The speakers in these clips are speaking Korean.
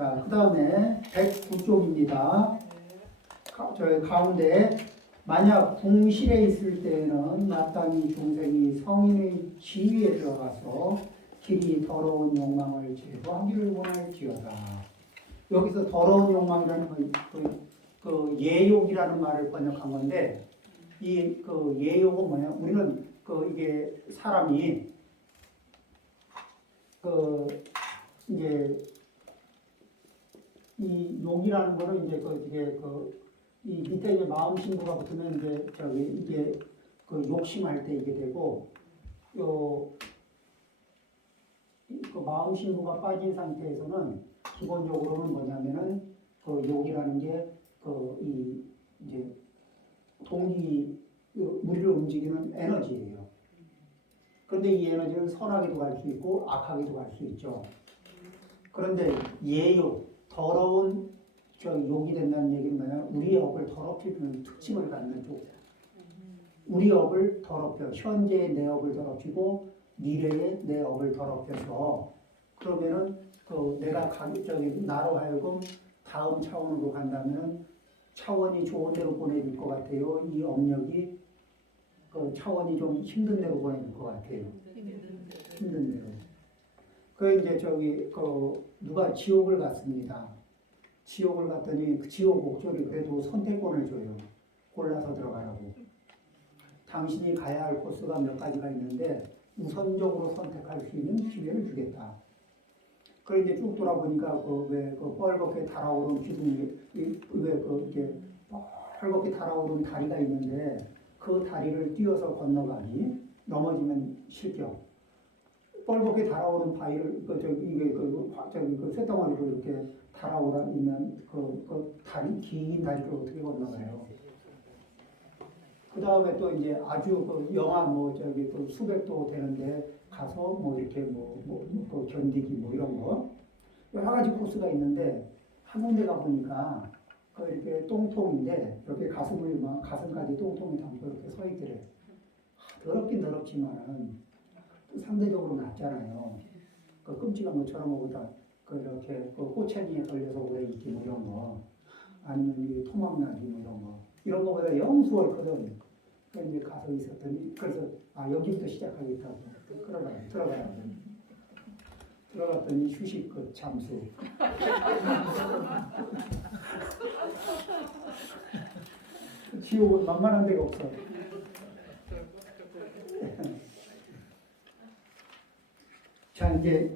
자, 그 다음에 109쪽입니다. 저희 가운데 만약 궁실에 있을 때에는 마땅히 중생이 성인의 지위에 들어가서 길이 더러운 욕망을 제거하기를 원할지어다. 여기서 더러운 욕망이라는 그 예욕이라는 말을 번역한 건데 이 그 예욕은 뭐냐? 우리는 이게 사람이 이제 이 욕이라는 거는 이제 이 밑에 이제 마음 신부가 붙으면 이제 이게 욕심할 때 이게 되고 그 마음 신부가 빠진 상태에서는 기본적으로는 뭐냐면은 욕이라는 게 이제 우리를 움직이는 에너지예요. 그런데 이 에너지는 선하게도 갈 수 있고 악하게도 갈 수 있죠. 그런데 예욕, 더러운 욕이 된다는 얘기는 뭐냐? 우리의 업을 더럽히는 특징을 갖는 쪽. 우리 업을 더럽혀, 현재의 내 업을 더럽히고 미래의 내 업을 더럽혀서 그러면은 내가 나로 하여금 다음 차원으로 간다면은 차원이 좋은 데로 보내줄 것 같아요. 이 업력이 차원이 좀 힘든 데로 보내줄 것 같아요. 힘든 데로. 이제 누가 지옥을 갔습니다. 지옥을 갔더니 그 지옥 목적이 그래도 선택권을 줘요. 골라서 들어가라고. 당신이 가야 할 코스가 몇 가지가 있는데 우선적으로 선택할 수 있는 기회를 주겠다. 그래 이제 쭉 돌아보니까 뻘겋게 달아오른 기둥이 이게 뻘겋게 달아오른 다리가 있는데 그 다리를 뛰어서 건너가니 넘어지면 실격. 뻘겋게 달아오른 바위를 쇳덩어리로 이렇게 달아오라 있는 다리 긴 다리를 어떻게 건너가요? 그 다음에 또 이제 아주 영하 수백도 되는데 가서 이렇게 견디기 이런 거 여러 가지 코스가 있는데 한 군데 가 보니까 이렇게 똥통인데 이렇게 가슴까지 똥통이 담고 이렇게 서 있더래. 더럽긴 더럽지만은 상대적으로 낫잖아요. 끔찍한 것처럼 보다 이렇게 꼬챙이에 걸려서 오래 있기 이런 거 아니면 이 토막나기 이런 거보다 영 수월거든. 그래서 이제 가서 있었더니 그래서 여기부터 시작하겠다고 들어가야 돼. 들어갔더니 휴식 끝 잠수. 지옥은 만만한 데가 없어. 자 이제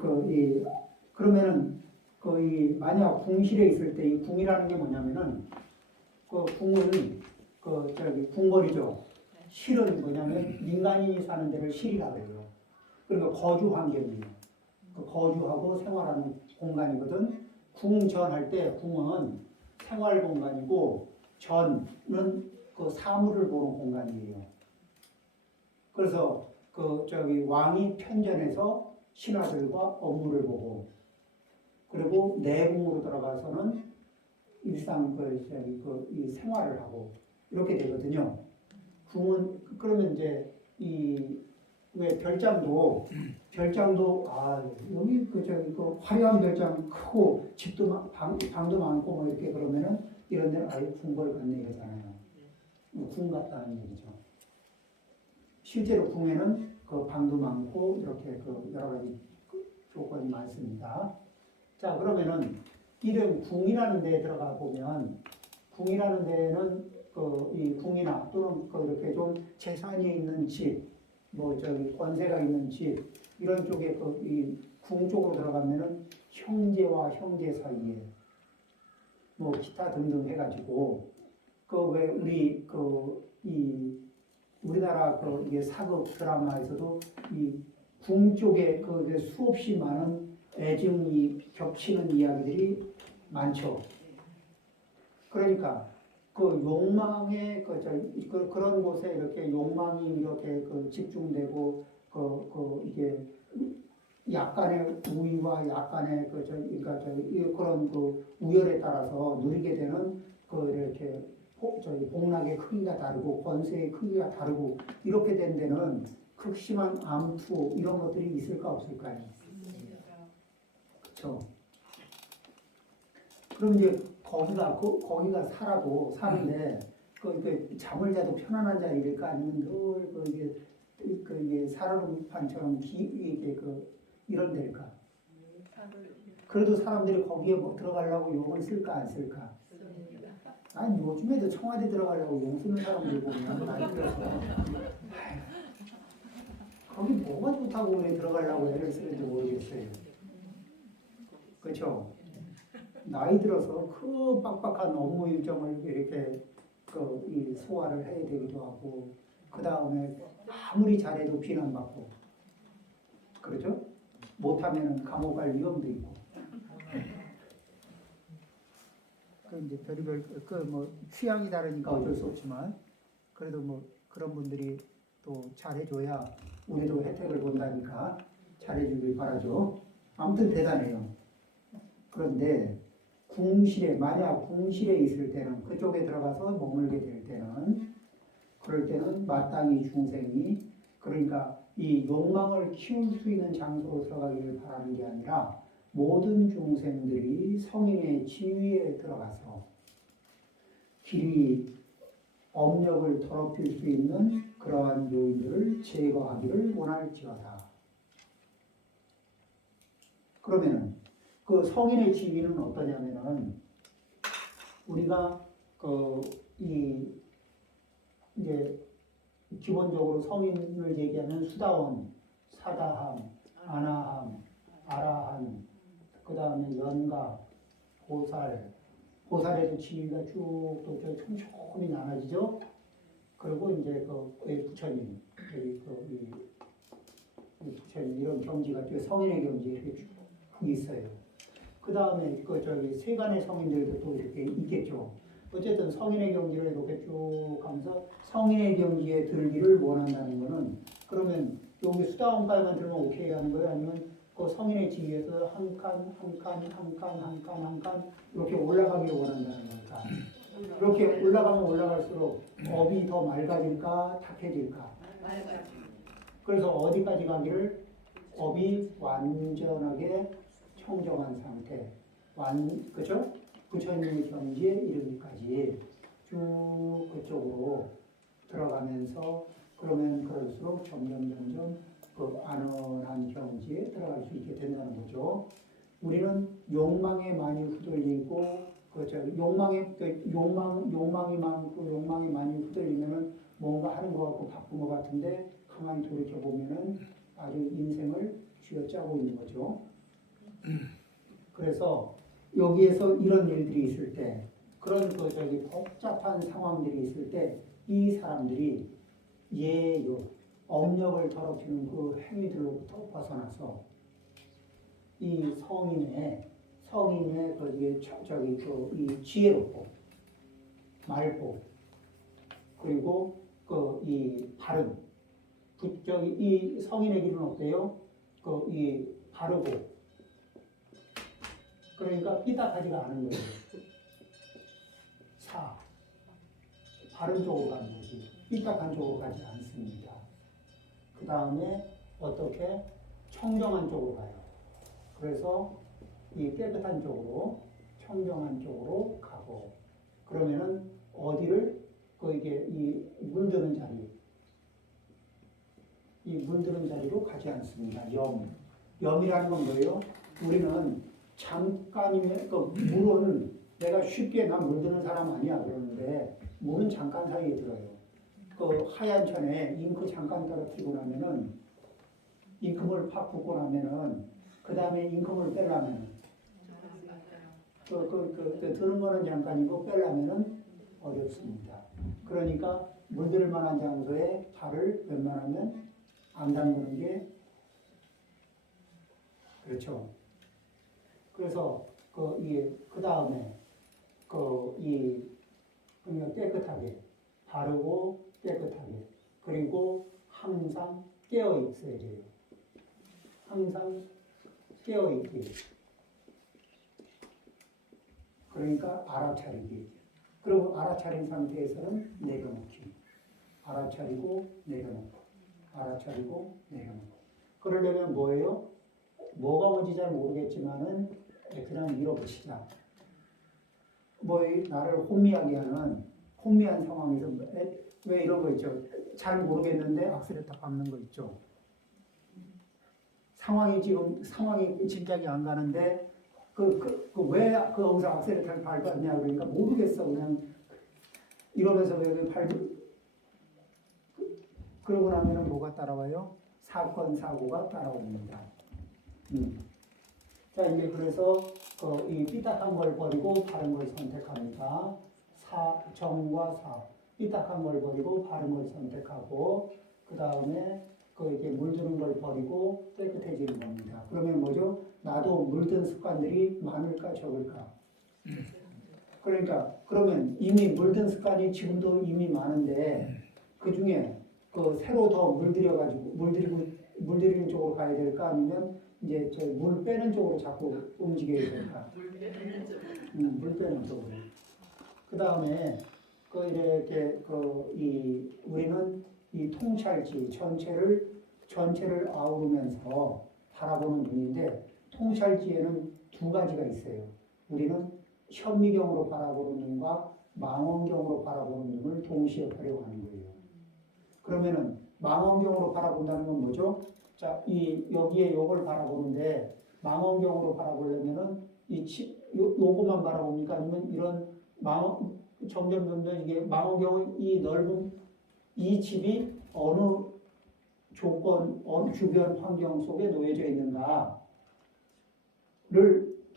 그러면은 만약 궁실에 있을 때 이 궁이라는 게 뭐냐면은 궁은 궁궐이죠. 실은 뭐냐면 인간이 사는 데를 실이라고 해요. 그러니까 거주 환경이에요. 거주하고 생활하는 공간이거든. 궁전할 때 궁은 생활 공간이고 전은 사물을 보는 공간이에요. 그래서 왕이 편전해서 신하들과 업무를 보고 그리고 내궁으로 들어가서는 일상 이 생활을 하고 이렇게 되거든요. 궁은 그러면 이제 왜 별장도 여기 화려한 별장 크고 집도 방도 많고 이렇게 그러면은 이런 데는 아예 궁궐 같네 이러잖아요. 궁 같다는 얘기죠. 실제로 궁에는 방도 많고 이렇게 여러 가지 조건이 많습니다. 자 그러면은 이런 궁이라는 데에 들어가 보면 궁이라는 데는 이 궁이나 또는 이렇게 좀 재산이 있는 집, 권세가 있는 집 이런 쪽에 이 궁 쪽으로 들어가면은 형제와 형제 사이에 기타 등등 해가지고 왜 우리나라 이게 사극 드라마에서도 이 궁 쪽에 수없이 많은 애증이 겹치는 이야기들이 많죠. 그러니까 욕망의 그런 곳에 이렇게 욕망이 이렇게 집중되고 이게 약간의 우위와 약간의 그런 우열에 따라서 누리게 되는 이렇게 복락의 크기가 다르고 권세의 크기가 다르고 이렇게 된 데는 극심한 암투 이런 것들이 있을까 없을까요? 그렇죠. 그럼 이제 거기가 살아도 사는데 잠을 자도 편안한 자리일까 아니면 늘 이게 살얼음판처럼 이게 이런 데일까? 그래도 사람들이 거기에 뭐 들어가려고 용을 쓸까 안 쓸까? 아니 요즘에도 청와대 들어가려고 용 쓰는 사람들 보면 나이 들어서 거기 뭐가 좋다고 왜 들어가려고 애를 쓰는지 모르겠어요. 그렇죠? 나이 들어서 그 빡빡한 업무 일정을 이렇게 이 소화를 해야 되기도 하고 그 다음에 아무리 잘해도 비난받고 그렇죠? 못하면 감옥 갈 위험도 있고 이제 별의별 뭐 취향이 다르니까 어쩔 수 없지만 그래도 뭐 그런 분들이 또 잘해줘야 우리도 혜택을 본다니까 잘해주길 바라죠. 아무튼 대단해요. 그런데 만약 궁실에 있을 때는 그쪽에 들어가서 머물게 될 때는 그럴 때는 마땅히 중생이 그러니까 이 욕망을 키울 수 있는 장소로 들어가기를 바라는 게 아니라 모든 중생들이 성인의 지위에 들어가서 길이 업력을 더럽힐 수 있는 그러한 요인들을 제거하기를 원할지어다. 그러면은 그 성인의 지위는 어떠냐면은 우리가 이제 기본적으로 성인을 얘기하면 수다원, 사다함, 아나함, 아라한, 그 다음에 연가, 보살에도 지위가 쭉또 촘촘히 나눠지죠. 그리고 이제 부처님, 부처님 이런 경지가 성인의 경지 이렇게 쭉 있어요. 그 다음에 세간의 성인들도 또 이렇게 있겠죠. 어쨌든 성인의 경지를 이렇게 쭉 가면서 성인의 경지에 들기를 원한다는 거는 그러면 여기 수다원까지만 들면 오케이 하는 거예요? 아니면 그 성인의 지위에서 한 칸 이렇게 올라가기를 원한다는 걸까? 이렇게 올라가면 올라갈수록 업이 더 맑아질까 탁해질까? 그래서 어디까지 가기를 업이 완전하게 청정한 상태, 그죠? 부처님의 경지에 이르기까지 쭉 그쪽으로 들어가면서 그러면 그럴수록 점점 그 안원한 경지에 들어갈 수 있게 된다는 거죠. 우리는 욕망에 많이 휘둘리고 욕망이 많고 욕망에 많이 휘둘리면은 뭔가 하는 것 같고 바쁜 것 같은데 가만히 돌이켜 보면은 아주 인생을 쥐어짜고 있는 거죠. 그래서 여기에서 이런 일들이 있을 때 그런 복잡한 상황들이 있을 때 이 사람들이 예욕, 업력을 더럽히는 그 행위들로부터 벗어나서 이 성인의 이 지혜롭고 맑고 그리고 이 바른 이 성인의 길은 어때요? 이 바르고 그러니까 삐딱하지가 않은 거예요. 바른 쪽으로 가는 거지. 삐딱한 쪽으로 가지 않습니다. 그 다음에 어떻게? 청정한 쪽으로 가요. 그래서 이 깨끗한 쪽으로, 청정한 쪽으로 가고, 그러면은 어디를? 이게 이 물드는 자리, 이 물드는 자리로 가지 않습니다. 염이라는 건 뭐예요? 우리는 잠깐이면, 물은 내가 쉽게 난 물드는 사람 아니야 그러는데, 물은 잠깐 사이에 들어요. 하얀 천에 잉크 잠깐 떨어뜨리고 나면은, 잉크물 팍 붓고 나면은, 그 다음에 잉크물 빼려면, 드는 거는 잠깐이고 빼려면은 어렵습니다. 그러니까 물들 만한 장소에 발을 웬만하면 안 담그는 게 그렇죠. 그래서 그 다음에 그러니까 깨끗하게 바르고 깨끗하게 그리고 항상 깨어 있어야 돼요. 항상 깨어 있기. 그러니까 알아차리기. 그리고 알아차린 상태에서는 내려놓기. 알아차리고 내려놓고. 알아차리고 내려놓고. 그러려면 뭐예요? 뭐가 뭔지 잘 모르겠지만은 그냥 밀어붙이자. 나를 혼미하게 하는 혼미한 상황에서 왜 이런 거 있죠? 잘 모르겠는데 악셀레터 밟는 거 있죠. 상황이 짐작이 안 가는데 왜 거기서 악셀레터를 밟았냐 그러니까 모르겠어 그냥 이러면서 왜 그러고 나면은 뭐가 따라와요? 사건 사고가 따라옵니다. 자 이제 그래서 이 삐딱한 걸 버리고 바른 걸 선택합니다. 정과 사 삐딱한 걸 버리고 바른 걸 선택하고 그 다음에 이렇게 물드는 걸 버리고 깨끗해지는 겁니다. 그러면 뭐죠? 나도 물든 습관들이 많을까 적을까? 그러니까 그러면 이미 물든 습관이 지금도 이미 많은데 그 중에 새로 더 물들이는 쪽으로 가야 될까 아니면 이제 물 빼는 쪽으로 자꾸 움직여야 될까? 물 빼는 쪽으로. 그 다음에 이렇게 우리는 이 통찰지 전체를 아우르면서 바라보는 눈인데 통찰지에는 두 가지가 있어요. 우리는 현미경으로 바라보는 눈과 망원경으로 바라보는 눈을 동시에 활용하는 거예요. 그러면은 망원경으로 바라본다는 건 뭐죠? 자, 여기에 요걸 바라보는데 망원경으로 바라보려면은 요것만 바라봅니까? 아니면 이런 점점 이게 망원경의 이 넓은 이 집이 어느 어느 주변 환경 속에 놓여져 있는가를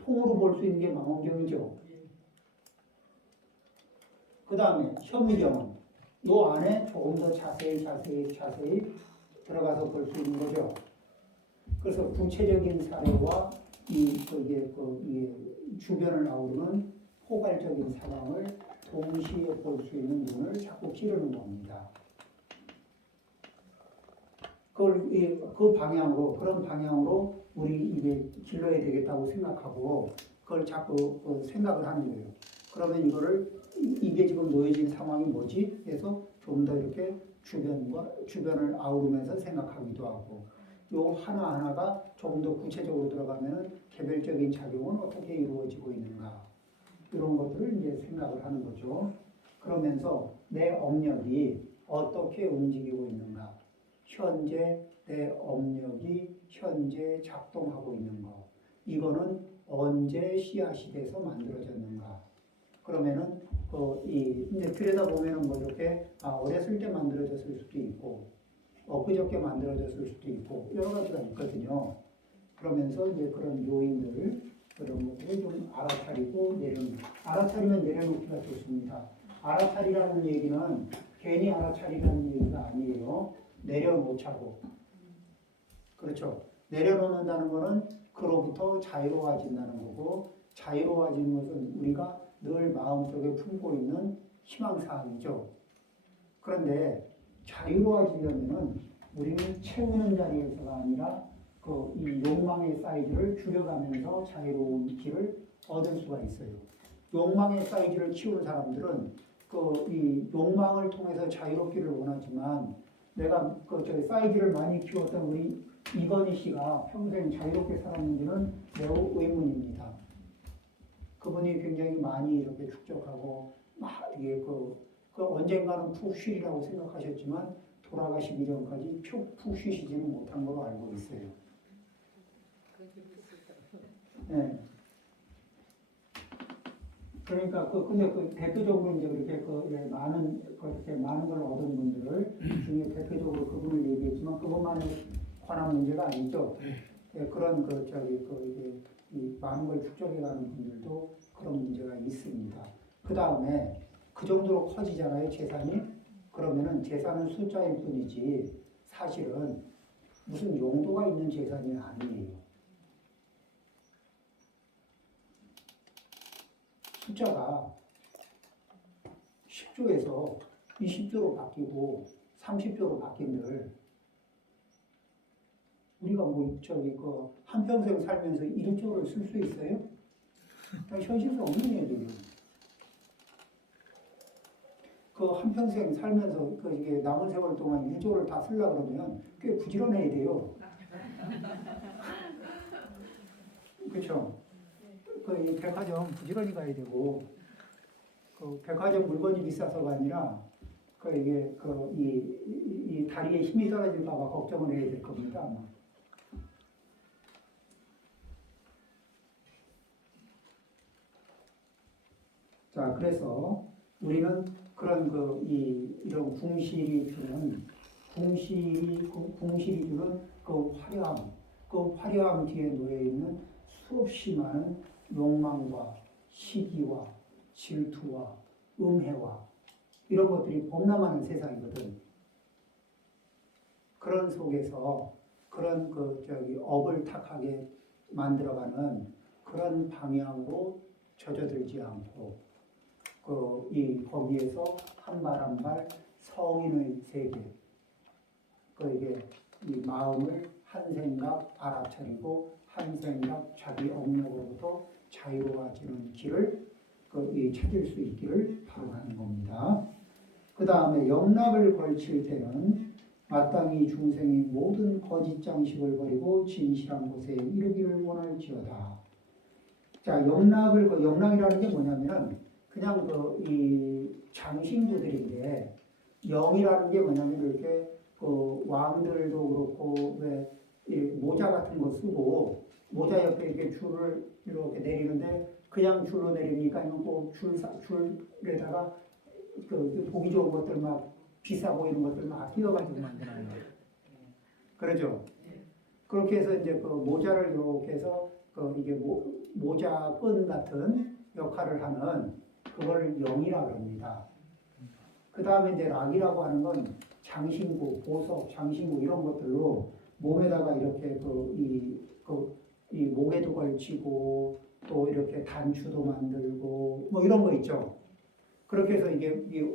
통으로 볼 수 있는 게 망원경이죠. 그 다음에 현미경은 요 안에 조금 더 자세히 들어가서 볼 수 있는 거죠. 그래서 구체적인 사례와 이 주변을 아우르는 포괄적인 상황을 동시에 볼 수 있는 눈을 자꾸 기르는 겁니다. 그런 방향으로 우리 이게 길러야 되겠다고 생각하고 그걸 자꾸 생각을 하는 거예요. 그러면 이게 지금 놓여진 상황이 뭐지? 해서 좀 더 이렇게 주변을 아우르면서 생각하기도 하고 요 하나하나가 조금 더 구체적으로 들어가면은 개별적인 작용은 어떻게 이루어지고 있는가 이런 것들을 이제 생각을 하는 거죠. 그러면서 내 업력이 어떻게 움직이고 있는가 현재 내 업력이 현재 작동하고 있는 거 이거는 언제 씨앗이 돼서 만들어졌는가 그러면은 이제 들여다보면은 뭐 이렇게 어렸을 때 만들어졌을 수도 있고 엊그저께 만들어졌을 수도 있고 여러 가지가 있거든요. 그러면서 이제 그런 요인들 그런 것들을 좀 알아차리면 내려놓기가 좋습니다. 알아차리라는 얘기는 괜히 알아차리라는 얘기가 아니에요. 내려놓자고. 그렇죠. 내려놓는다는 것은 그로부터 자유로워진다는 거고 자유로워지는 것은 우리가 늘 마음속에 품고 있는 희망사항이죠. 그런데 자유로워지려면 우리는 채우는 자리에서가 아니라 이 욕망의 사이즈를 줄여가면서 자유로운 길을 얻을 수가 있어요. 욕망의 사이즈를 키우는 사람들은 이 욕망을 통해서 자유롭기를 원하지만 내가 사이즈를 많이 키웠던 우리 이건희 씨가 평생 자유롭게 살았는지는 매우 의문입니다. 그분이 굉장히 많이 이렇게 축적하고 이게 언젠가는 푹 쉬리라고 생각하셨지만 돌아가시기 전까지 푹 쉬시지는 못한 걸로 알고 있어요. 네. 그러니까 근데 대표적으로 이제 그렇게 그렇게 많은 걸 얻은 분들 중에 대표적으로 그분을 얘기했지만 그것만에 관한 문제가 아니죠. 네, 그런 이 많은 걸 축적해가는 분들도 그런 문제가 있습니다. 그 다음에 그 정도로 커지잖아요, 재산이. 그러면은 재산은 숫자일 뿐이지 사실은 무슨 용도가 있는 재산이 아니에요. 숫자가 10조에서 20조로 바뀌고 30조로 바뀐들 우리가 한평생 살면서 1조를 쓸 수 있어요? 현실은 없는 일이에요. 한평생 살면서 이게 남은 세월 동안 1조를 다 쓰려고 그러면 꽤 부지런해야 돼요. 그렇죠? 이 백화점 부지런히 가야 되고 그 백화점 물건이 비싸서가 아니라 그 이게 그 이 다리에 힘이 떨어질까봐 걱정을 해야 될 겁니다 아마. 자, 그래서 우리는 그런 이런 궁실이 주는 그 화려함 뒤에 놓여 있는 수없이 많은 욕망과 시기와 질투와 음해와 이런 것들이 범람하는 세상이거든. 그런 속에서 그런 업을 탁하게 만들어가는 그런 방향으로 젖어들지 않고 거기에서 한 발 한 발 성인의 세계, 이게 이 마음을 한 생각 알아차리고 한 생각 자기 업력으로부터 자유로워지는 길을 찾을 수 있기를 바라는 겁니다. 그 다음에 영락을 걸칠 때는 마땅히 중생이 모든 거짓 장식을 버리고 진실한 곳에 이르기를 원할지어다. 자, 영락이라는 게 뭐냐면은 그냥 이 장신구들인데 영이라는 게 뭐냐면 이렇게 왕들도 그렇고 왜 모자 같은 거 쓰고 모자 옆에 이렇게 줄을 이렇게 내리는데 그냥 줄로 내립니까? 아니면 꼭 줄에다가 보기 좋은 것들 막 비싸 보이는 것들 막 끼워가지고 만드나요? 그러죠? 그렇게 해서 이제 모자를 이렇게 해서 이게 모자 끈 같은 역할을 하는 그걸 영이라고 합니다. 그 다음에 이제 락이라고 하는 건 장신구, 보석, 장신구 이런 것들로 몸에다가 이렇게 이 목에도 걸치고 또 이렇게 단추도 만들고 뭐 이런 거 있죠. 그렇게 해서 이게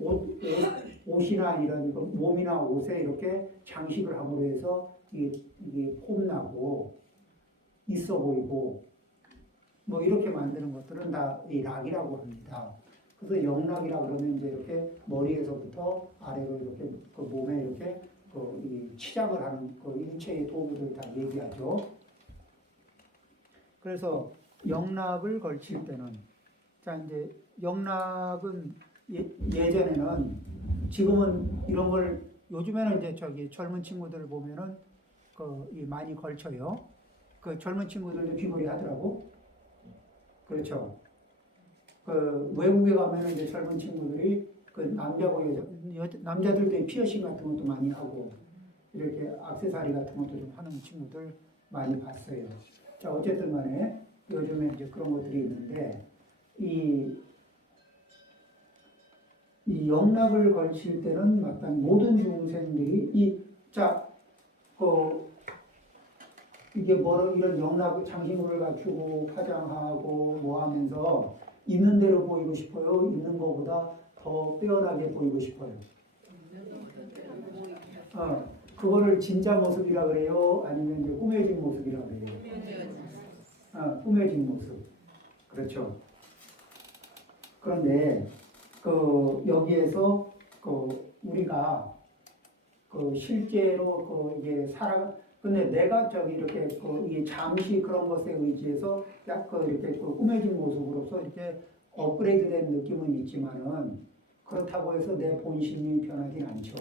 옷이나 이런 몸이나 옷에 이렇게 장식을 함으로 해서 이게 폼나고 있어 보이고 뭐 이렇게 만드는 것들은 다 이 락이라고 합니다. 그래서 영락이라고 그러면 이제 이렇게 머리에서부터 아래로 이렇게 몸에 이렇게 이 치장을 하는 일체의 도구들 다 얘기하죠. 그래서 영락을 걸칠 때는 자 이제 영락은 예전에는 지금은 이런 걸 요즘에는 이제 젊은 친구들 보면은 많이 걸쳐요. 젊은 친구들도 귀걸이 하더라고. 그렇죠. 외국에 가면 이제 젊은 친구들이 남자고 남자들도 피어싱 같은 것도 많이 하고 이렇게 액세서리 같은 것도 좀 하는 친구들 많이 봤어요. 자, 어쨌든 간에 요즘에 이제 그런 것들이 있는데 이 영락을 걸칠 때는 마땅히 모든 중생들이 이게 이런 영락 장신구를 갖추고 화장하고 뭐 하면서 있는 대로 보이고 싶어요? 있는 것보다 더 빼어나게 보이고 싶어요? 그거를 진짜 모습이라 그래요? 아니면 이제 꾸며진 모습이라 그래요? 꾸며진 모습. 그렇죠. 그런데 여기에서 우리가 실제로 이게 근데 내가 이렇게 이게 잠시 그런 것에 의지해서 약간 이렇게 꾸며진 모습으로서 이렇게 업그레이드된 느낌은 있지만은 그렇다고 해서 내 본심이 변하진 않죠.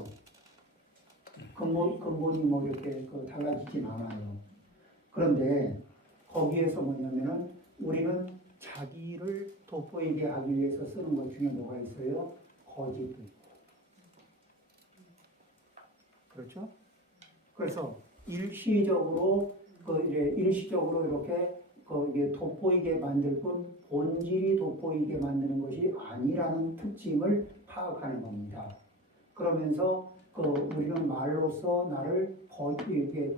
근본이 뭐 이렇게 달라지진 않아요. 그런데 거기에서 뭐냐면은 우리는 자기를 돋보이게 하기 위해서 쓰는 것 중에 뭐가 있어요? 거짓도 있고. 그렇죠? 그래서 일시적으로 이렇게 이게 돋보이게 만들 뿐 본질이 돋보이게 만드는 것이 아니라는 특징을 파악하는 겁니다. 그러면서 우리는 말로써 나를 이게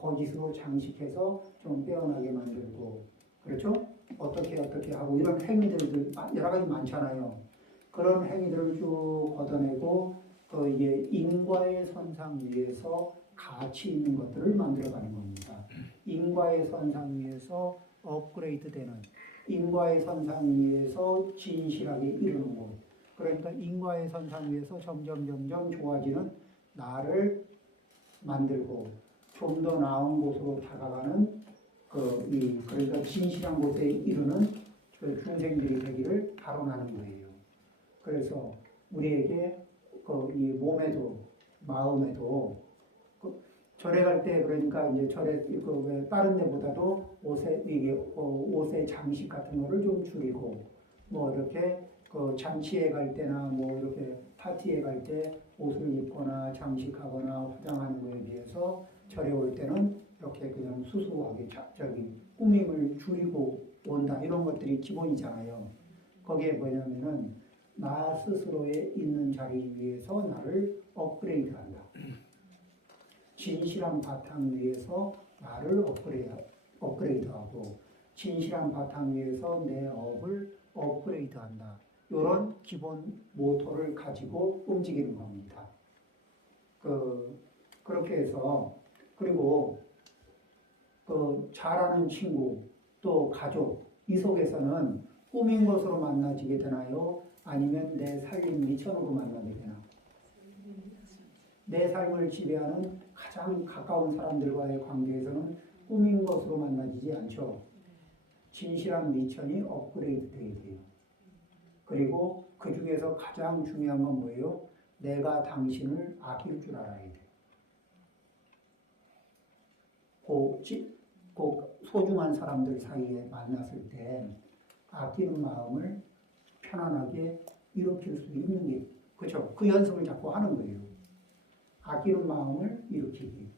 거짓으로 장식해서 좀 빼어나게 만들고 그렇죠? 어떻게 하고 이런 행위들 여러 가지 많잖아요. 그런 행위들을 쭉 걷어내고 이게 인과의 선상 위에서 가치 있는 것들을 만들어가는 겁니다. 인과의 선상 위에서 업그레이드되는 인과의 선상 위에서 진실하게 이루는 것. 그러니까 인과의 선상 위에서 점점 좋아지는 나를 만들고 좀 더 나은 곳으로 다가가는 그러니까 진실한 곳에 이르는 중생들이 되기를 바라는 거예요. 그래서 우리에게 이 몸에도 마음에도 절에 갈 때 그러니까 이제 절에 왜 다른 데보다도 옷의 장식 같은 거를 좀 줄이고 뭐 이렇게 잔치에 갈 때나 뭐 이렇게 파티에 갈 때 옷을 입거나 장식하거나 화장하는 거에 비해서 절에 올 때는 이렇게 그냥 수수하게 꾸밈을 줄이고 온다 이런 것들이 기본이잖아요. 거기에 뭐냐면은 나 스스로의 있는 자리 위에서 나를 업그레이드한다. 진실한 바탕 위에서 나를 업그레이드하고 진실한 바탕 위에서 내 업을 업그레이드한다. 이런 기본 모토를 가지고 움직이는 겁니다. 그렇게 해서 그리고 잘하는 친구 또 가족 이 속에서는 꾸민 것으로 만나지게 되나요? 아니면 내 살림 미천으로 만나게 되나? 내 삶을 지배하는 가장 가까운 사람들과의 관계에서는 꾸민 것으로 만나지지 않죠. 진실한 미천이 업그레이드 되어야 돼요. 그리고 그 중에서 가장 중요한 건 뭐예요? 내가 당신을 아낄 줄 알아야 돼요. 소중한 사람들 사이에 만났을 때 아끼는 마음을 편안하게 일으킬 수 있는 게 그렇죠. 그 연습을 자꾸 하는 거예요. 아끼는 마음을 일으키기.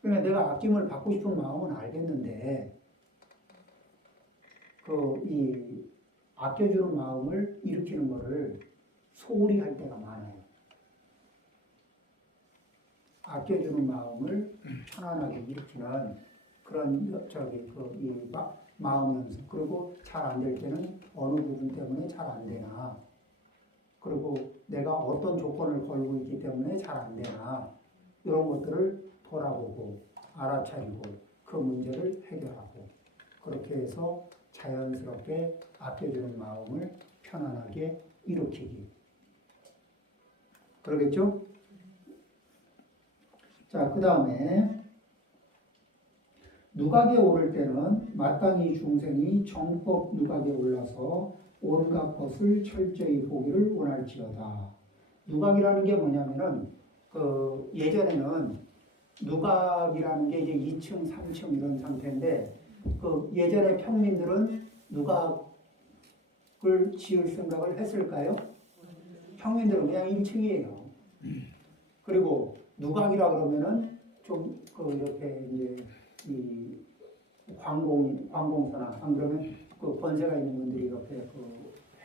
그러니까 내가 아낌을 받고 싶은 마음은 알겠는데 이 아껴주는 마음을 일으키는 것을 소홀히 할 때가 많아요. 아껴주는 마음을 편안하게 일으키는 그런 마음 연습. 그리고 잘 안 될 때는 어느 부분 때문에 잘 안 되나. 그리고 내가 어떤 조건을 걸고 있기 때문에 잘 안 되나. 이런 것들을 돌아보고 알아차리고 그 문제를 해결하고 그렇게 해서 자연스럽게 아껴주는 마음을 편안하게 일으키기. 그러겠죠? 자, 그 다음에 누각에 오를 때는 마땅히 중생이 정법 누각에 올라서 온갖 것을 철저히 보기를 원할지어다. 누각이라는 게 뭐냐면은 예전에는 누각이라는 게 이제 2층, 3층 이런 상태인데 예전에 평민들은 누각을 지을 생각을 했을까요? 평민들은 그냥 1층이에요. 그리고 누각이라 그러면은 좀 이렇게 이제 이 관공서나 안 그러면 권세가 있는 분들이 이렇게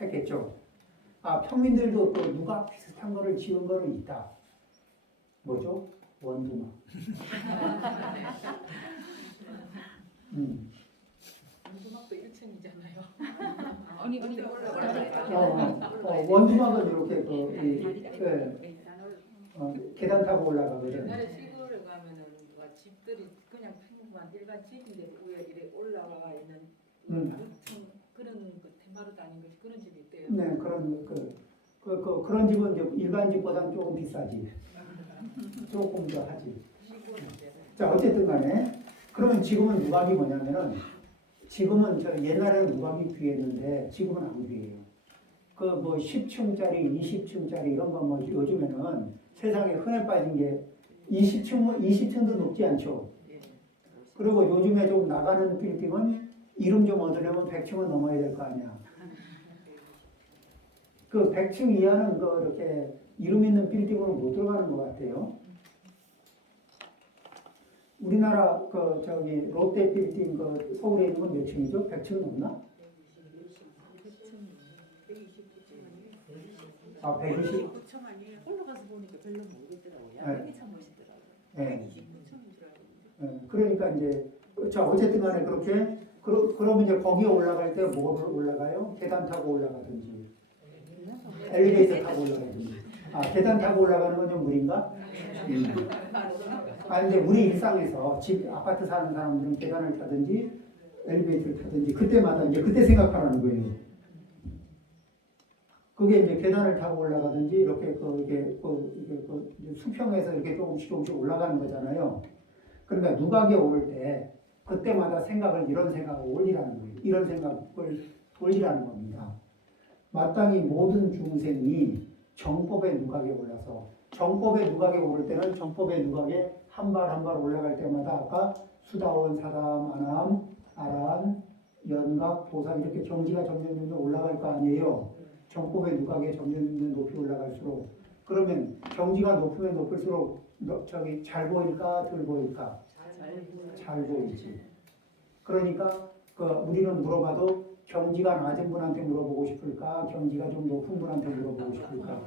했겠죠. 평민들도 또 누각 비슷한 거를 지은 거는 있다. 뭐죠? 원두막. 원두막도 1층이잖아요. 아니 원두막은 이렇게 계단 타고 올라가거든요. 옛날에 시골에 가면은 집들이 그냥 평범한 일반 집인데 위에 이렇게 올라와 있는 그런 테마로 다닌 것이 그런 집이 있대요. 네, 그런 집은 이제 일반 집보다는 조금 비싸지. 조금 더 하지. 자, 어쨌든 간에 그러면 지금은 누각이 뭐냐면은 지금은 옛날에는 누각이 귀했는데 지금은 안 귀해요. 10층짜리, 20층짜리 이런 거 요즘에는 세상에 흔해 빠진 게 20층도 높지 않죠. 그리고 요즘에 좀 나가는 빌딩은 이름 좀 얻으려면 100층은 넘어야 될 거 아니야. 100층 이하는 이렇게 이름 있는 빌딩으로 못 들어가는 것 같아요. 우리나라 롯데 빌딩 서울에 있는 건 몇 층이죠? 100층 넘나? 120? 129층 아니에요? 올라가서 보니까 별로 모르겠더라고요. 네. 되게 참 멋있더라고요. 네. 129층인 줄 알고. 그러니까 이제 어쨌든 간에 그렇게 그러면 이제 거기에 올라갈 때 뭐를 올라가요? 계단 타고 올라가든지 엘리베이터 타고 올라가든지. 계단 타고 올라가는 건 좀 무리인가? 근데 우리 일상에서 아파트 사는 사람들은 계단을 타든지 엘리베이터를 타든지 그때마다 이제 그때 생각하라는 거예요. 그게 이제 계단을 타고 올라가든지 이렇게 수평에서 이렇게 조금씩 올라가는 거잖아요. 그러니까 누각에 오를 때 그때마다 이런 생각을 올리라는 거예요. 이런 생각을 논리라는 겁니다. 마땅히 모든 중생이 정법의 누각에 올라서 정법의 누각에 오를 때는 정법의 누각에 한 발 한 발 올라갈 때마다 아까 수다원, 사담, 아남, 아란, 연각, 보살 이렇게 경지가 점점 올라갈 거 아니에요. 정법의 누각에 점점 높이 올라갈수록 그러면 경지가 높으면 높을수록 저기 잘 보일까 덜 보일까? 잘 보이지. 그러니까 우리는 물어봐도 경지가 낮은 분한테 물어보고 싶을까? 경지가 좀 높은 분한테 물어보고 싶을까?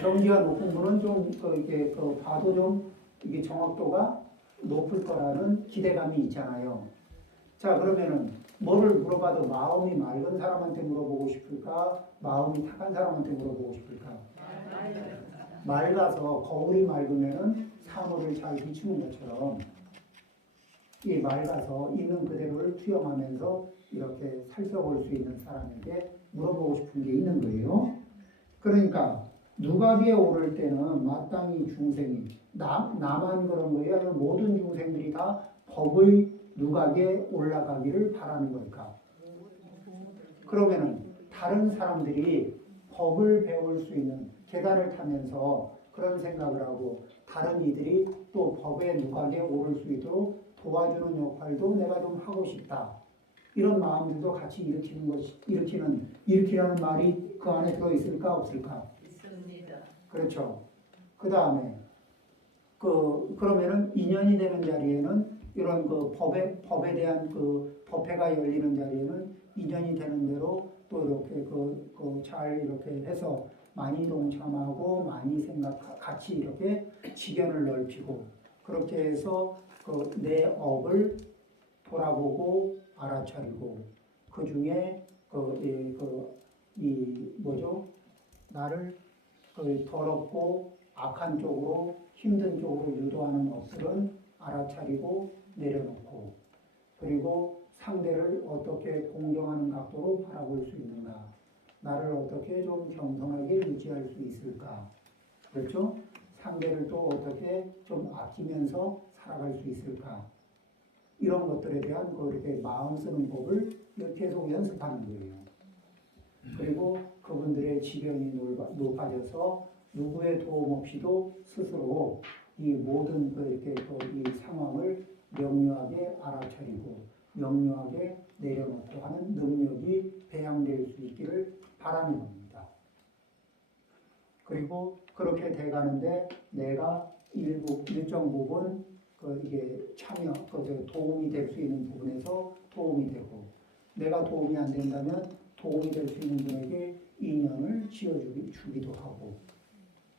경지가 높은 분은 좀 이게 봐도 좀 이게 정확도가 높을 거라는 기대감이 있잖아요. 자, 그러면은 뭐를 물어봐도 마음이 맑은 사람한테 물어보고 싶을까? 마음이 탁한 사람한테 물어보고 싶을까? 맑아서 거울이 맑으면은 사물을 잘 비추는 것처럼 이 맑아서 있는 그대로를 투영하면서 이렇게 살펴볼 수 있는 사람에게 물어보고 싶은 게 있는 거예요. 그러니까 누각에 오를 때는 마땅히 중생이 나만 그런 거예요? 아니면 모든 중생들이 다 법의 누각에 올라가기를 바라는 걸까? 그러면은 다른 사람들이 법을 배울 수 있는 계단을 타면서 그런 생각을 하고 다른 이들이 또 법의 누각에 오를 수 있도록 도와주는 역할도 내가 좀 하고 싶다. 이런 마음들도 같이 일으키라는 말이 그 안에 들어 있을까 없을까? 있습니다. 그렇죠. 그 다음에 그러면은 인연이 되는 자리에는 이런 법에 대한 법회가 열리는 자리에는 인연이 되는 대로 또 이렇게 잘 이렇게 해서 많이 동참하고 많이 같이 이렇게 지견을 넓히고 그렇게 해서 내 업을 돌아보고 알아차리고 그 중에 나를 더럽고 악한 쪽으로 힘든 쪽으로 유도하는 것들은 알아차리고 내려놓고 그리고 상대를 어떻게 공경하는 각도로 바라볼 수 있는가 나를 어떻게 좀 겸손하게 유지할 수 있을까 그렇죠? 상대를 또 어떻게 좀 아끼면서 살아갈 수 있을까 이런 것들에 대한 이렇게 마음 쓰는 법을 계속 연습하는 거예요. 그리고 그분들의 지경이 높아져서 누구의 도움 없이도 스스로 이 모든 이 상황을 명료하게 알아차리고 명료하게 내려놓고 하는 능력이 배양될 수 있기를 바라는 겁니다. 그리고 그렇게 돼가는데 내가 일정 부분 이게 참여, 도움이 될 수 있는 부분에서 도움이 되고 내가 도움이 안 된다면 도움이 될 수 있는 분에게 인연을 지어주기도 하고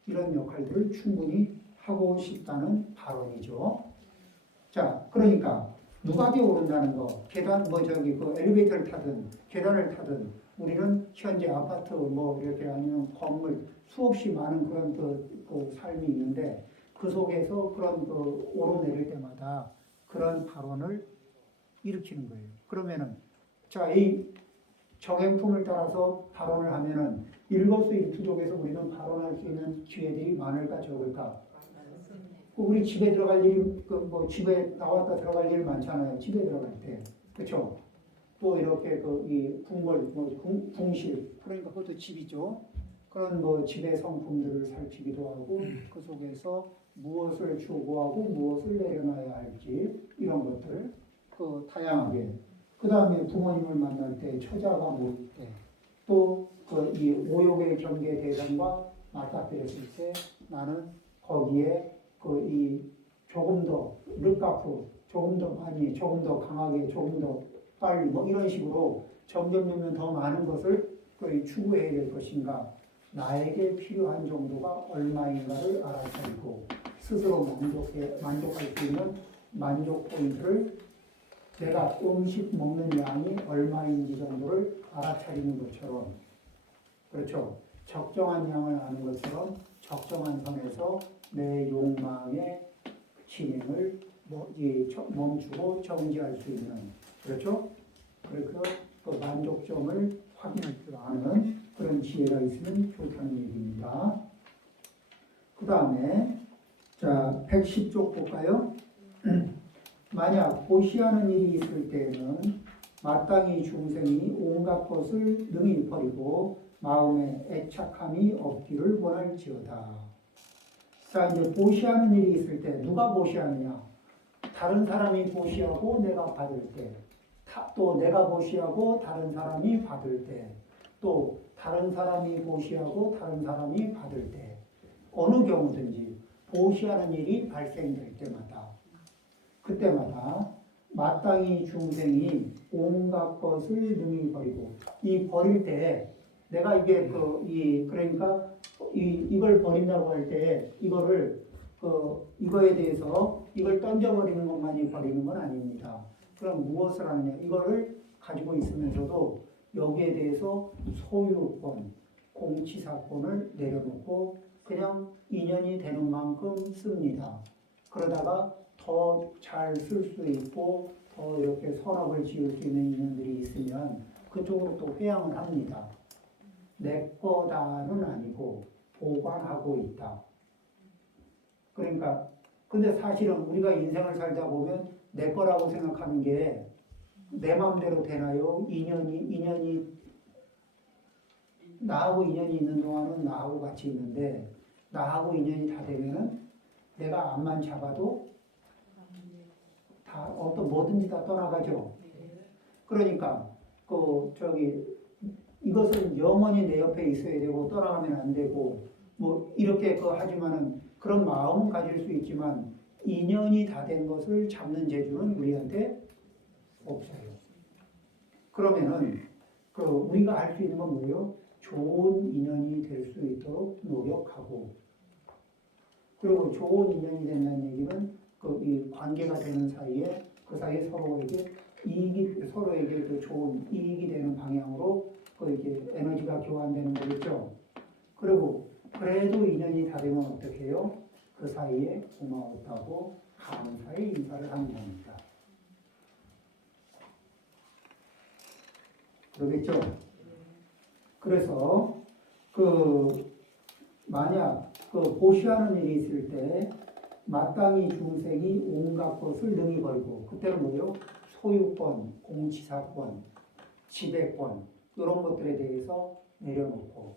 이런 역할들을 충분히 하고 싶다는 발언이죠. 자, 그러니까 누각에 오른다는 거, 계단 엘리베이터를 타든 계단을 타든 우리는 현재 아파트 이렇게 아니면 건물 수없이 많은 그런 삶이 있는데 그 속에서 그런 오르내릴 때마다 그런 발언을 일으키는 거예요. 그러면은 자, 이 정행품을 따라서 발언을 하면은 일거수일투족에서 우리는 발언할 수 있는 기회들이 많을까 적을까? 우리 집에 들어갈 일이 집에 나왔다 들어갈 일 많잖아요. 집에 들어갈 때 그렇죠? 또 이렇게 이 궁궐 궁실 그러니까 그것도 집이죠. 그런 집의 성품들을 살피기도 하고 그 속에서 무엇을 추구하고 무엇을 내려놔야 할지 이런 것들 다양하게 그 다음에 부모님을 만날 때 처자가 모일 때 또 이 오욕의 경계 대상과 맞닥뜨렸을 때 나는 거기에 이 조금 더 르카프 조금 더 많이 조금 더 강하게 조금 더 빨리 이런 식으로 점점 더 많은 것을 추구해야 될 것인가 나에게 필요한 정도가 얼마인가를 알아차리고 스스로 만족할 수 있는 만족 포인트를 내가 음식 먹는 양이 얼마인지 정도를 알아차리는 것처럼 그렇죠. 적정한 양을 아는 것처럼 적정한 선에서 내 욕망의 진행을 멈추고 정지할 수 있는 그렇죠. 그래서 그 만족점을 확인할 줄 아는 그런 지혜가 있으면 좋다는 얘기입니다. 그 다음에 자 110쪽 볼까요? 만약 고시하는 일이 있을 때는 마땅히 중생이 온갖 것을 능히 버리고 마음에 애착함이 없기를 원할지어다. 자, 이제 보시하는 일이 있을 때 누가 보시하느냐? 다른 사람이 보시하고 내가 받을 때, 또 내가 보시하고 다른 사람이 받을 때, 또 다른 사람이 보시하고 다른 사람이 받을 때, 어느 경우든지 보시하는 일이 발생될 때마다, 그때마다 마땅히 중생이 온갖 것을 능히 버리고, 이 버릴 때 내가 이게 그러니까 이걸 버린다고 할 때 이거에 대해서 이걸 던져버리는 것만이 버리는 건 아닙니다. 그럼 무엇을 하느냐? 이거를 가지고 있으면서도 여기에 대해서 소유권, 공치사권을 내려놓고 그냥 인연이 되는 만큼 씁니다. 그러다가 더 잘 쓸 수 있고 더 이렇게 선업을 지을 수 있는 인연들이 있으면 그쪽으로 또 회양을 합니다. 내 거다는 아니고 보관하고 있다. 그러니까 근데 사실은 우리가 인생을 살다 보면 내 거라고 생각하는 게 내 마음대로 되나요? 인연이 나하고 인연이 있는 동안은 나하고 같이 있는데 나하고 인연이 다 되면은 내가 앞만 잡아도 다 뭐든지 다 떠나가죠. 그러니까 이것은 영원히 내 옆에 있어야 되고 떠나가면 안 되고 뭐 이렇게 하지만은 그런 마음은 가질 수 있지만 인연이 다 된 것을 잡는 재주는 우리한테 없어요. 그러면은 우리가 할 수 있는 건 뭐예요? 좋은 인연이 될 수 있도록 노력하고, 그리고 좋은 인연이 된다는 얘기는 이 관계가 되는 사이에 그 사이에 서로에게 좋은 이익이 되는 방향으로 이게 에너지가 교환되는 거겠죠. 그리고 그래도 인연이 다 되면 어떻게 해요? 그 사이에 고마웠다고 감사의 인사를 하는 겁니다. 그러겠죠? 그래서 만약 보시하는 일이 있을 때 마땅히 중생이 온갖 것을 능히 버리고, 그때는 뭐예요? 소유권, 공치사권, 지배권 이런 것들에 대해서 내려놓고,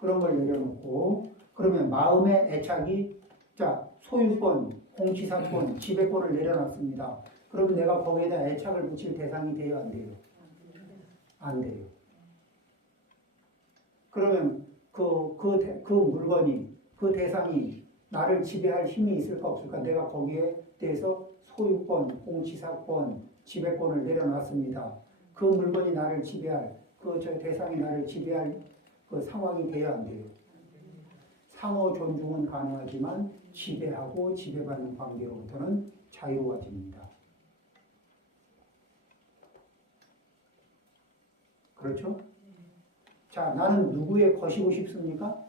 그런 걸 내려놓고, 그러면 마음의 애착이, 자, 소유권, 공치사권, 지배권을 내려놨습니다. 그러면 내가 거기에다 애착을 붙일 대상이 돼요, 안 돼요? 안 돼요. 그러면 그 물건이, 그 대상이 나를 지배할 힘이 있을까 없을까? 내가 거기에 대해서 소유권, 공치사권, 지배권을 내려놨습니다. 그 물건이 나를 지배할, 저 대상이 나를 지배할 그 상황이 돼야 안 돼요. 상호 존중은 가능하지만 지배하고 지배받는 관계로부터는 자유로워집니다. 그렇죠? 자, 나는 누구의 것이고 싶습니까?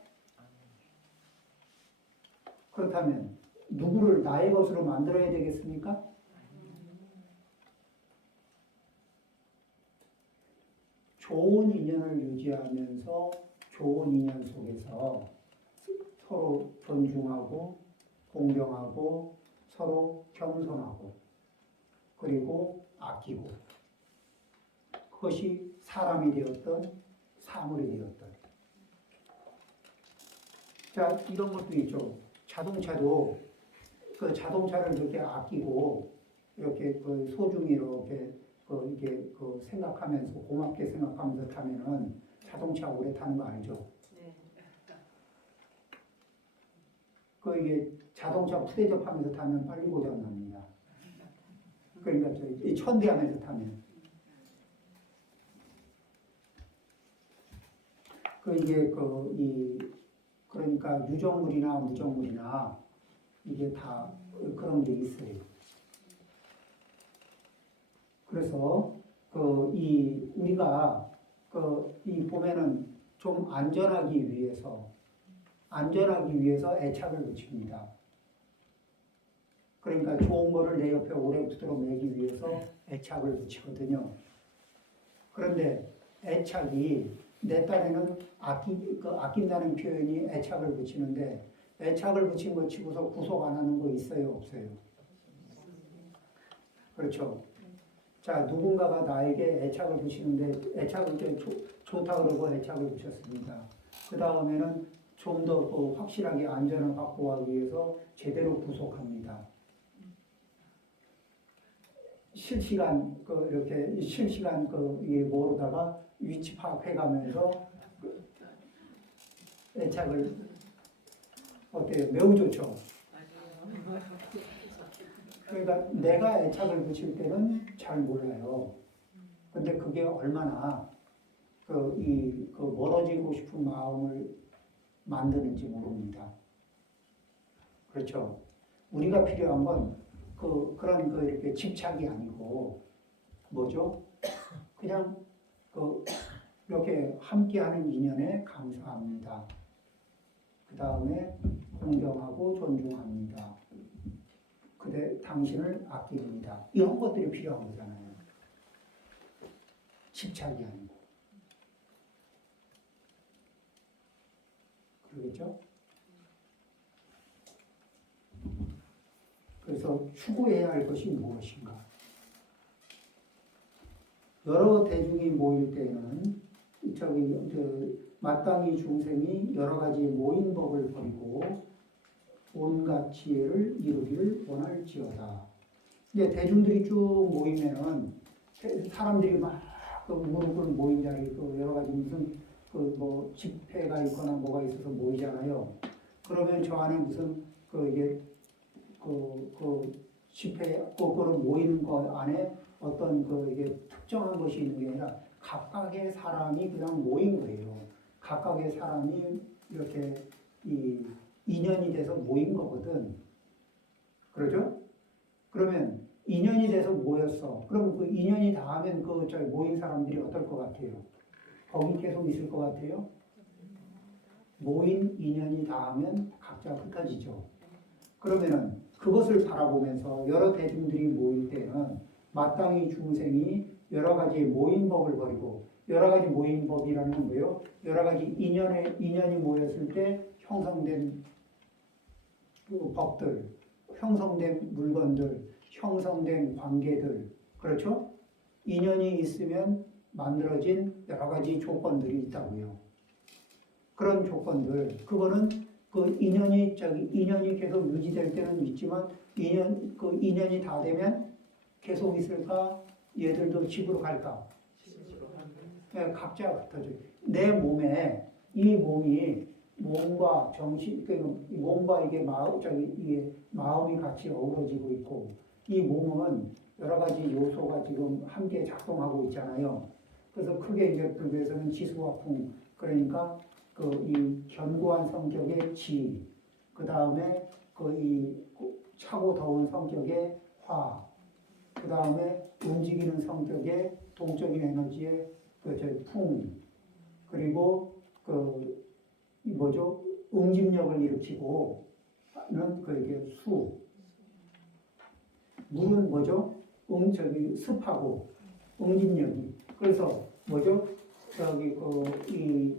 그렇다면 누구를 나의 것으로 만들어야 되겠습니까? 좋은 인연을 유지하면서 좋은 인연 속에서 서로 존중하고 공경하고 서로 겸손하고 그리고 아끼고, 그것이 사람이 되었던 사물이 되었던. 자, 이런 것도 있죠. 자동차도 자동차를 이렇게 아끼고 이렇게 소중히 이렇게 이게 생각하면서 고맙게 생각하면서 타면은 자동차 오래 타는 거 알죠? 이게 자동차 푸대접하면서 타면 빨리 고장 납니다. 그러니까 천대하면서 타면. 그러니까 유정물이나 무정물이나 이게 다 그런 게 있어요. 그래서 우리가 보면은 좀 안전하기 위해서 애착을 붙입니다. 그러니까 좋은 거를 내 옆에 오래 붙들어 매기 위해서 애착을 붙이거든요. 그런데 애착이 내 딴에는 아낀다는 표현이 애착을 붙이는데, 애착을 붙인 거 치고서 구속 안 하는 거 있어요, 없어요? 그렇죠. 자, 누군가가 나에게 애착을 붙이는데 애착을 좋다 그러고 애착을 붙였습니다. 그 다음에는 좀 더 확실하게 안전을 확보하기 위해서 제대로 구속합니다. 실시간 이렇게 실시간 이 모르다가 위치 파악해가면서 애착을 어때요? 매우 좋죠. 그러니까 내가 애착을 붙일 때는 잘 몰라요. 근데 그게 얼마나 멀어지고 싶은 마음을 만드는지 모릅니다. 그렇죠. 우리가 필요한 건 그런 이렇게 집착이 아니고 뭐죠? 그냥 이렇게 함께하는 인연에 감사합니다. 그 다음에 존경하고 존중합니다. 당신을 아낍니다. 이런 것들이 필요한 거잖아요. 집착이 아니고. 그러겠죠? 그래서 추구해야 할 것이 무엇인가? 여러 대중이 모일 때는 마땅히 중생이 여러 가지 모인 법을 버리고 온갖 지혜를 이루기를 원할지어다. 이제 대중들이 쭉 모이면은 사람들이 막 무릎을 모인 자리 여러 가지 무슨 집회가 있거나 뭐가 있어서 모이잖아요. 그러면 저 안에 무슨 이게 집회 그런 모이는 것 안에 어떤 이게 특정한 것이 있는 게 아니라 각각의 사람이 그냥 모인 거예요. 각각의 사람이 이렇게 인연이 돼서 모인 거거든. 그러죠? 그러면 인연이 돼서 모였어. 그럼 그 인연이 닿으면 모인 사람들이 어떨 것 같아요? 거기 계속 있을 것 같아요? 모인 인연이 닿으면 각자 흩어지죠. 그러면은 그것을 바라보면서 여러 대중들이 모일 때는 마땅히 중생이 여러 가지 모인 법을 버리고, 여러 가지 모인 법이라는 건 뭐예요? 여러 가지 인연이 모였을 때 형성된 법들, 형성된 물건들, 형성된 관계들, 그렇죠? 인연이 있으면 만들어진 여러 가지 조건들이 있다고요. 그런 조건들, 그거는 인연이 계속 유지될 때는 있지만 인연이 다 되면 계속 있을까? 얘들도 집으로 갈까? 네, 각자 흩어져요. 내 몸에 이 몸이 몸과 정신, 몸과 이게 마음이 같이 어우러지고 있고, 이 몸은 여러 가지 요소가 지금 함께 작동하고 있잖아요. 그래서 크게 이제 불교에서는 지수와 풍, 그러니까 이 견고한 성격의 지, 그 다음에 이 차고 더운 성격의 화, 그 다음에 움직이는 성격의 동적인 에너지의 풍, 그리고 응집력을 일으키고 는 이게 수. 물은 뭐죠? 습하고 응집력이. 그래서 뭐죠? 이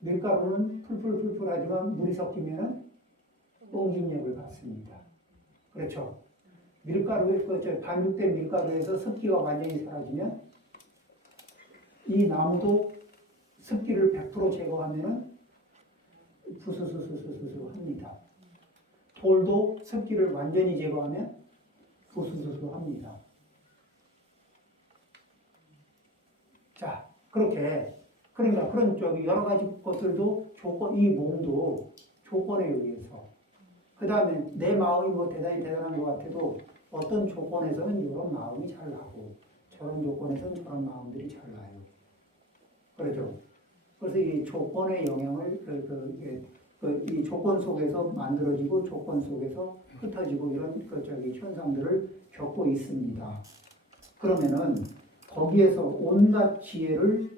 밀가루는 풀풀풀풀하지만 물이 섞이면은 응집력을 받습니다. 그렇죠? 반죽된 밀가루에서 습기가 완전히 사라지면 이 나무도 습기를 100% 제거하면 부스스스스스 합니다. 돌도 습기를 완전히 제거하면 부스스스 합니다. 자, 그러니까 그런 여러 가지 것들도 이 몸도 조건에 의해서, 그 다음에 내 마음이 대단히 대단한 것 같아도 어떤 조건에서는 이런 마음이 잘 나고 저런 조건에서는 저런 마음들이 잘 나요. 그렇죠? 그래서 이 조건의 영향을 이 조건 속에서 만들어지고 조건 속에서 흩어지고 이런 현상들을 겪고 있습니다. 그러면은 거기에서 온갖 지혜를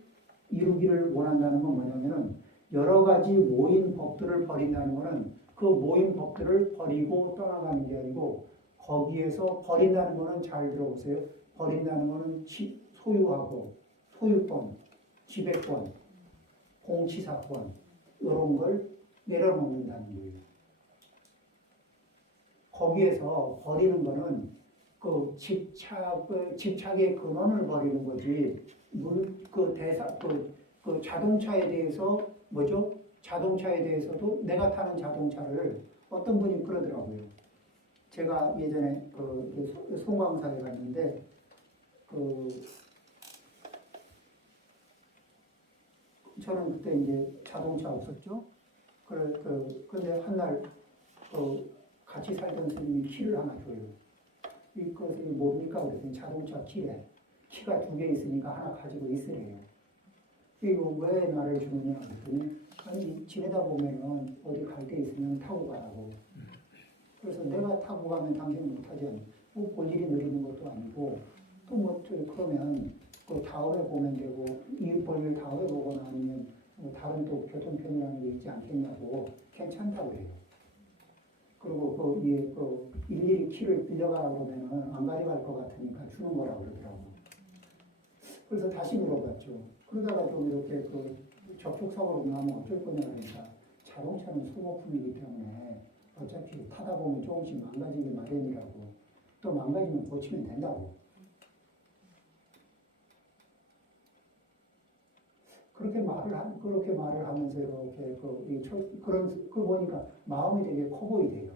이루기를 원한다는 건 뭐냐면은 여러 가지 모인 법들을 버린다는 것은 그 모인 법들을 버리고 떠나가는 게 아니고 거기에서 버린다는 것은 잘 들어보세요. 버린다는 것은 소유하고 소유권, 지배권, 공치사권 이런 걸 내려놓는다는 거예요. 거기에서 버리는 것은 그 집착의 근원을 버리는 거지. 그 자동차에 대해서 뭐죠? 자동차에 대해서도 내가 타는 자동차를 어떤 분이 그러더라고요. 제가 예전에 그 송광사에 갔는데 저는 그때 이제 자동차 없었죠. 근데 한날 같이 살던 스님이 키를 하나 줘요. 이것을 뭡니까? 그랬더니 자동차 키래. 키가 2개 있으니까 하나 가지고 있으래요. 이거 왜 나를 주느냐? 그랬더니 아니 지내다 보면은 어디 갈 데 있으면 타고 가라고. 그래서 내가 타고 가면 당신은 못하지 않니? 뭐 볼 일이 느리는 것도 아니고 또 뭐 그러면 그 다음에 보면 되고 이 볼일 다음에 보거나 아니면 뭐 다른 또 교통편이라는 게 있지 않겠냐고 괜찮다고 해요. 그리고 일일이 키를 빌려가라 그러면은 안 가져갈 것 같으니까 주는 거라고 그러더라고. 그래서 다시 물어봤죠. 그러다가 좀 이렇게 접촉사고로 나면 어쩔 거냐 그러니까 자동차는 소모품이기 때문에 어차피 타다 보면 조금씩 망가지기 마련이라고. 또 망가지면 고치면 된다고. 그렇게 말을 하면서 이렇게 보니까 마음이 되게 커 보이대요.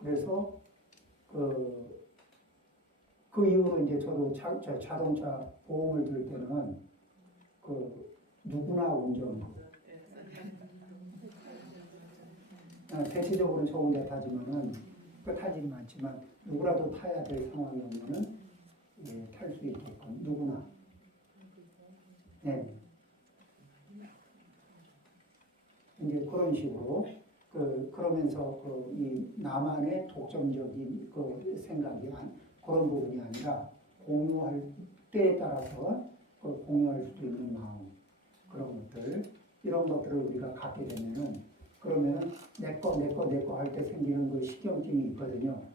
그래서 그 이후로 이제 저도 자동차 보험을 들 때는 누구나 운전. 대체적으로 저 혼자 타지만은 타지는 않지만 누구라도 타야 될 상황이 오면은 탈 수 있게끔 누구나. 네. 이제 그런 식으로 그러면서 이 나만의 독점적인 생각이 그런 부분이 아니라 공유할 때에 따라서 공유할 수도 있는 마음 그런 것들 이런 것들을 우리가 갖게 되면은 그러면은 내 거 할 때 생기는 그 신경증이 있거든요.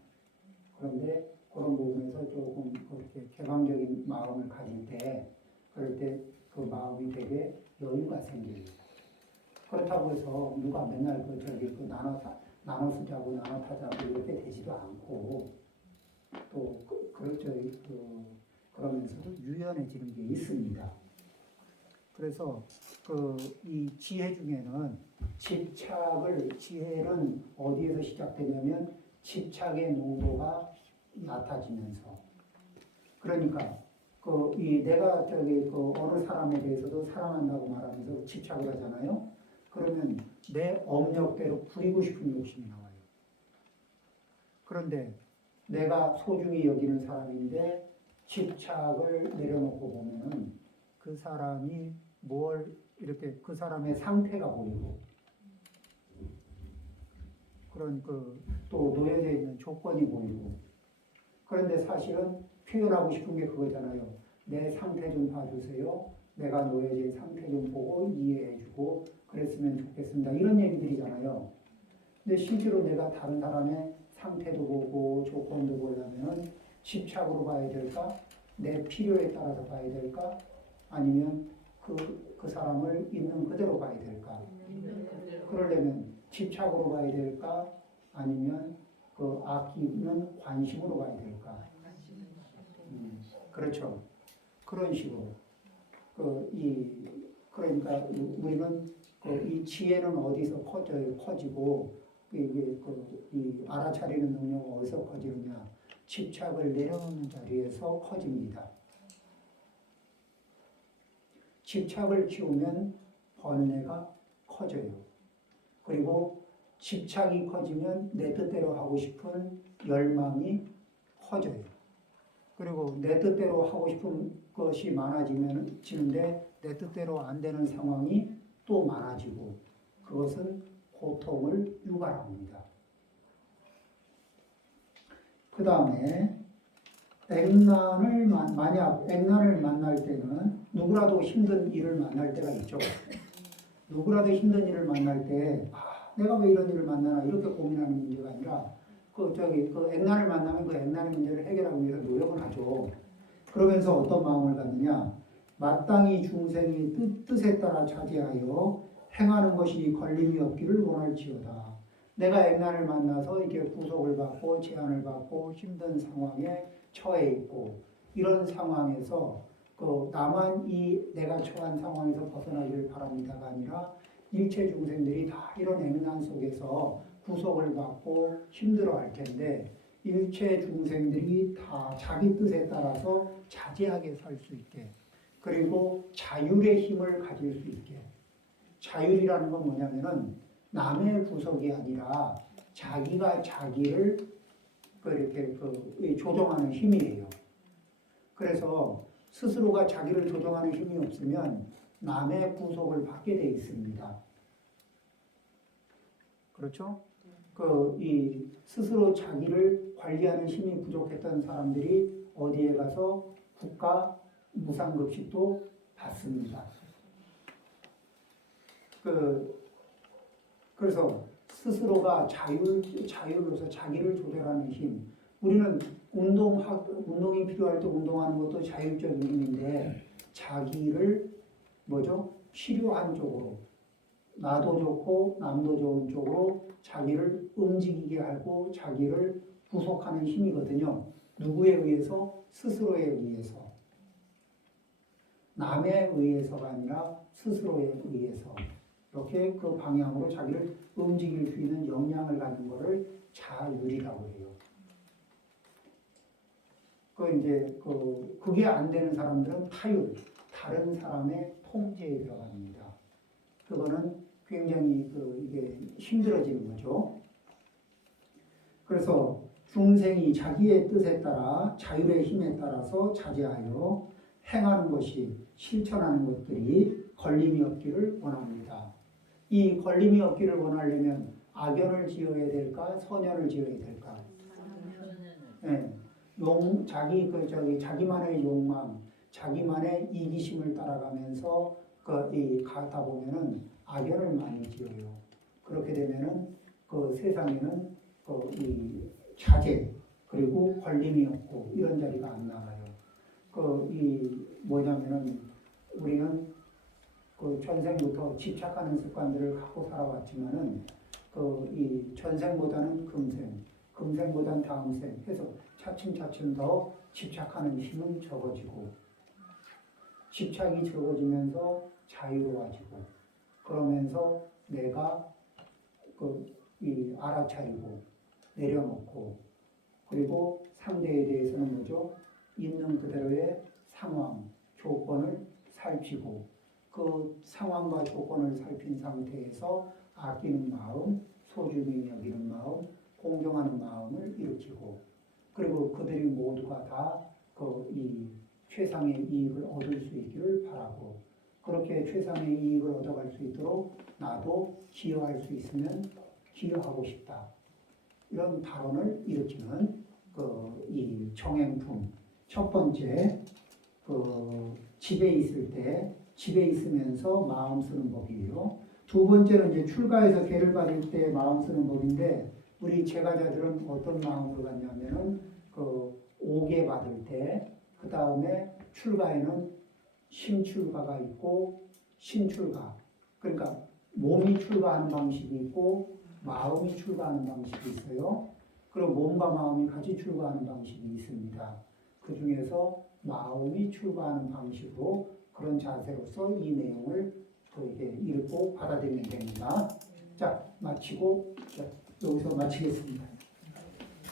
그런데 그런 부분에서 조금 그렇게 개방적인 마음을 가질 때 그럴 때 그 마음이 되게 여유가 생겨요. 그렇다고 해서 누가 맨날 나눠 쓰자고 나눠 타자고 이렇게 되지도 않고 또 그러면서도 유연해지는 게 있습니다. 그래서 이 지혜 중에는 지혜는 어디에서 시작되냐면 집착의 농도가 낮아지면서 그러니까 내가 어느 사람에 대해서도 사랑한다고 말하면서 집착을 하잖아요. 그러면 내 업력대로 부리고 싶은 욕심이 나와요. 그런데 내가 소중히 여기는 사람인데 집착을 내려놓고 보면은 그 사람이 그 사람의 상태가 보이고 그런 또 놓여져 있는 조건이 보이고 그런데 사실은 표현하고 싶은 게 그거잖아요. 내 상태 좀 봐주세요. 내가 놓여진 상태 좀 보고 이해해주고 그랬으면 좋겠습니다. 이런 얘기들이잖아요. 근데 실제로 내가 다른 사람의 상태도 보고 조건도 보려면 집착으로 봐야 될까? 내 필요에 따라서 봐야 될까? 아니면 그 사람을 있는 그대로 봐야 될까? 그러려면 집착으로 봐야 될까? 아니면 아끼는 관심으로 봐야 될까? 그렇죠. 그런 식으로. 그러니까 우리는 이 지혜는 어디서 커지고 이 알아차리는 능력은 어디서 커지느냐? 집착을 내려놓는 자리에서 커집니다. 집착을 키우면 번뇌가 커져요. 그리고 집착이 커지면 내 뜻대로 하고 싶은 열망이 커져요. 그리고 내 뜻대로 하고 싶은 것이 많아지는데 내 뜻대로 안 되는 상황이 또 많아지고 그것은 고통을 유발합니다. 그 다음에 만약 액난을 만날 때는 누구라도 힘든 일을 만날 때가 있죠. 누구라도 힘든 일을 만날 때 내가 왜 이런 일을 만나나 이렇게 고민하는 문제가 아니라 액난을 만나면 그 액난의 문제를 해결하기 위해서 노력을 하죠. 그러면서 어떤 마음을 갖느냐? 마땅히 중생이 뜻에 따라 자제하여 행하는 것이 걸림이 없기를 원할지어다. 내가 액난을 만나서 이렇게 구속을 받고 제한을 받고 힘든 상황에 처해 있고 이런 상황에서 나만 이 내가 처한 상황에서 벗어나기를 바랍니다가 아니라 일체 중생들이 다 이런 액난 속에서 구속을 받고 힘들어할 텐데 일체 중생들이 다 자기 뜻에 따라서 자제하게 살 수 있게 그리고 자율의 힘을 가질 수 있게 자율이라는 건 뭐냐면은 남의 구속이 아니라 자기가 자기를 이렇게 조정하는 힘이에요. 그래서 스스로가 자기를 조정하는 힘이 없으면 남의 구속을 받게 돼 있습니다. 그렇죠? 이 스스로 자기를 관리하는 힘이 부족했던 사람들이 어디에 가서 국가 무상급식도 받습니다. 그래서 스스로가 자율로서 자기를 조절하는 힘. 우리는 운동이 필요할 때 운동하는 것도 자율적인 힘인데 자기를 필요한 쪽으로 나도 좋고 남도 좋은 쪽으로 자기를 움직이게 하고 자기를 구속하는 힘이거든요. 누구에 의해서? 스스로에 의해서. 남에 의해서가 아니라 스스로에 의해서. 이렇게 그 방향으로 자기를 움직일 수 있는 역량을 가진 것을 자율이라고 해요. 그게 안 되는 사람들은 타율, 다른 사람의 통제에 들어갑니다. 그거는 굉장히 이게 힘들어지는 거죠. 그래서 중생이 자기의 뜻에 따라 자율의 힘에 따라서 자제하여 행하는 것이 실천하는 것들이 걸림이 없기를 원합니다. 이 걸림이 없기를 원하려면 악연을 지어야 될까, 선연을 지어야 될까? 네. 자기만의 욕망, 자기만의 이기심을 따라가면서 가다 보면은 악연을 많이 지어요. 그렇게 되면은 세상에는 이 자제 그리고 걸림이 없고 이런 자리가 안 나가요. 뭐냐면은 우리는 전생부터 집착하는 습관들을 갖고 살아왔지만은 이 전생보다는 금생보다는 다음 생 해서 차츰차츰 더 집착하는 힘은 적어지고 집착이 적어지면서 자유로워지고 그러면서 내가 알아차리고 내려놓고 그리고 상대에 대해서는 있는 그대로의 상황, 조건을 살피고 그 상황과 조건을 살핀 상태에서 아끼는 마음, 소중히 여기는 마음, 공경하는 마음을 일으키고 그리고 그들이 모두가 다 이 최상의 이익을 얻을 수 있기를 바라고 그렇게 최상의 이익을 얻어갈 수 있도록 나도 기여할 수 있으면 기여하고 싶다. 이런 발언을 일으키는 이 정행품. 첫 번째, 집에 있을 때 집에 있으면서 마음 쓰는 법이에요. 두 번째는 이제 출가해서 계를 받을 때 마음 쓰는 법인데 우리 제가자들은 어떤 마음으로 갔냐면은 오계 받을 때 그 다음에 출가에는 심출가가 있고 신출가 그러니까 몸이 출가하는 방식이 있고 마음이 출가하는 방식이 있어요. 그리고 몸과 마음이 같이 출가하는 방식이 있습니다. 그 중에서 마음이 출가하는 방식으로 그런 자세로서 이 내용을 읽고 받아들이면 됩니다. 자, 마치고 여기서 마치겠습니다.